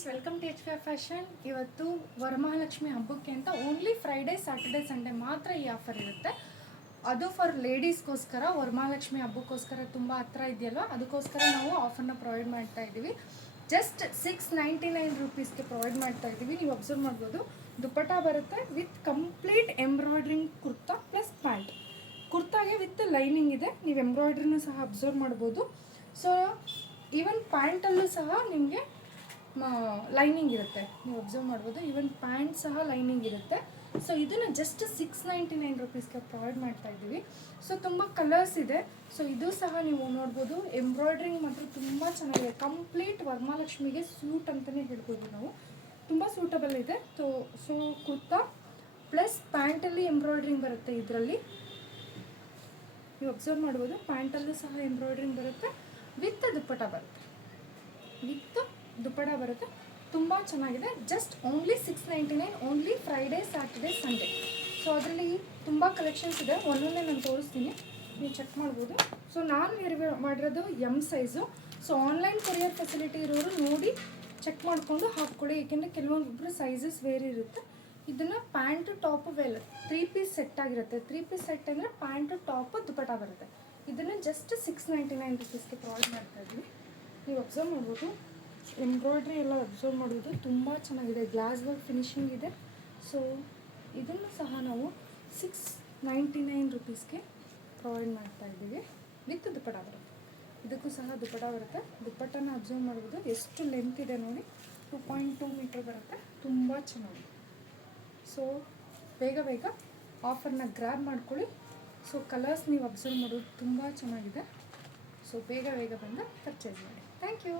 Friends, welcome to HY fashion. ಇವತ್ತು ವರಮಹಾಲಕ್ಷ್ಮಿ ಹಬ್ಬಕ್ಕೆ ಅಂತ ಓನ್ಲಿ ಫ್ರೈಡೇ, ಸ್ಯಾಟರ್ಡೆ, ಸಂಡೇ ಮಾತ್ರ ಈ ಆಫರ್ ಇರುತ್ತೆ. ಅದು ಫಾರ್ ಲೇಡೀಸ್ಗೋಸ್ಕರ. ವರಮಹಾಲಕ್ಷ್ಮಿ ಹಬ್ಬಕ್ಕೋಸ್ಕರ ತುಂಬ ಹತ್ರ ಇದೆಯಲ್ವ, ಅದಕ್ಕೋಸ್ಕರ ನಾವು ಆಫರ್ನ ಪ್ರೊವೈಡ್ ಮಾಡ್ತಾ ಇದ್ದೀವಿ. ಜಸ್ಟ್ 699 ರುಪೀಸ್ಗೆ ಪ್ರೊವೈಡ್ ಮಾಡ್ತಾ ಇದ್ದೀವಿ. ನೀವು ಅಬ್ಸರ್ವ್ ಮಾಡ್ಬೋದು, ದುಪ್ಪಟ್ಟ ಬರುತ್ತೆ with complete embroidering kurta plus pant. ಕುರ್ತಾಗೆ ವಿತ್ ಲೈನಿಂಗ್ ಇದೆ. ನೀವು ಎಂಬ್ರಾಯ್ಡ್ರಿನೂ ಸಹ ಅಬ್ಸರ್ವ್ ಮಾಡ್ಬೋದು. ಸೊ ಈವನ್ ಪ್ಯಾಂಟಲ್ಲೂ ಸಹ ನಿಮಗೆ ಲೈನಿಂಗ್ ಇರುತ್ತೆ. ನೀವು ಅಬ್ಸರ್ವ್ ಮಾಡ್ಬೋದು, ಈವನ್ ಪ್ಯಾಂಟ್ ಸಹ ಲೈನಿಂಗ್ ಇರುತ್ತೆ. ಸೊ ಇದನ್ನು ಜಸ್ಟ್ 699 ರುಪೀಸ್ಗೆ ಪ್ರೊವೈಡ್ ಮಾಡ್ತಾ ಇದ್ದೀವಿ. ಸೊ ತುಂಬ ಕಲರ್ಸ್ ಇದೆ. ಸೊ ಇದು ಸಹ ನೀವು ನೋಡ್ಬೋದು, ಎಂಬ್ರಾಯ್ಡ್ರಿಂಗ್ ಮಾತ್ರ ತುಂಬ ಚೆನ್ನಾಗಿದೆ. ಕಂಪ್ಲೀಟ್ ವರಮಹಾಲಕ್ಷ್ಮಿಗೆ ಸೂಟ್ ಅಂತಲೇ ಹೇಳ್ಬೋದು ನಾವು. ತುಂಬ ಸೂಟಬಲ್ ಇದೆ. ಸೊ ಕುರ್ತಾ ಪ್ಲಸ್ ಪ್ಯಾಂಟಲ್ಲಿ ಎಂಬ್ರಾಯ್ಡ್ರಿಂಗ್ ಬರುತ್ತೆ. ಇದರಲ್ಲಿ ನೀವು ಅಬ್ಸರ್ವ್ ಮಾಡ್ಬೋದು, ಪ್ಯಾಂಟಲ್ಲೂ ಸಹ ಎಂಬ್ರಾಯ್ಡ್ರಿಂಗ್ ಬರುತ್ತೆ, ವಿತ್ ದುಪ್ಪಟ್ಟ ಬರುತ್ತೆ. ತುಂಬ ಚೆನ್ನಾಗಿದೆ. Just only 699, only Friday, Saturday, Sunday. So ಅದರಲ್ಲಿ ತುಂಬ ಕಲೆಕ್ಷನ್ಸ್ ಇದೆ. ಒಂದೊಂದೇ ನಾನು ತೋರಿಸ್ತೀನಿ, ನೀವು ಚೆಕ್ ಮಾಡ್ಬೋದು. ಸೊ ನಾನು ಮಾಡಿರೋದು M size. So online courier facility ಇರೋರು ನೋಡಿ ಚೆಕ್ ಮಾಡಿಕೊಂಡು ಹಾಕ್ಕೊಳ್ಳಿ. ಏಕೆಂದರೆ ಕೆಲವೊಬ್ಬರು ಸೈಜಸ್ ಬೇರೆ ಇರುತ್ತೆ. ಇದನ್ನು pant top well 3 piece set ಆಗಿರುತ್ತೆ. 3 ಪೀಸ್ ಸೆಟ್ ಅಂದರೆ ಪ್ಯಾಂಟು ಟಾಪು ದುಪ್ಪಟ್ಟ ಬರುತ್ತೆ. ಇದನ್ನು ಜಸ್ಟ್ 699 ರುಪೀಸ್ಗೆ ಪ್ರೊವೈಡ್ ಮಾಡ್ತಾ ಇದ್ದೀವಿ. ನೀವು ಅಬ್ಸರ್ವ್ ಮಾಡ್ಬೋದು, ಎಂಬ್ರಾಯ್ಡ್ರಿ ಎಲ್ಲ ಅಬ್ಸರ್ವ್ ಮಾಡೋದು ತುಂಬ ಚೆನ್ನಾಗಿದೆ. ಗ್ಲಾಸ್ ವರ್ಕ್ ಫಿನಿಶಿಂಗ್ ಇದೆ. ಸೊ ಇದನ್ನು ಸಹ ನಾವು 699 ರುಪೀಸ್ಗೆ ಪ್ರೊವೈಡ್ ಮಾಡ್ತಾ ಇದ್ದೀವಿ. ವಿತ್ ದುಪ್ಪಟ್ಟ ಬರುತ್ತೆ. ಇದಕ್ಕೂ ಸಹ ದುಪ್ಪಟ್ಟ ಬರುತ್ತೆ. ದುಪ್ಪಟ್ಟನ ಅಬ್ಸರ್ವ್ ಮಾಡ್ಬೋದು, ಎಷ್ಟು ಲೆಂತ್ ಇದೆ ನೋಡಿ, 2.2 ಮೀಟರ್ ಬರುತ್ತೆ. ತುಂಬ ಚೆನ್ನಾಗಿದೆ. ಸೊ ಬೇಗ ಆಫರ್ನ ಗ್ರ್ಯಾಬ್ ಮಾಡ್ಕೊಳ್ಳಿ. ಸೊ ಕಲರ್ಸ್ ನೀವು ಅಬ್ಸರ್ವ್ ಮಾಡೋದು ತುಂಬ ಚೆನ್ನಾಗಿದೆ. ಸೊ ಬೇಗ ಬಂದು ಪರ್ಚೇಸ್ ಮಾಡಿ. Thank you.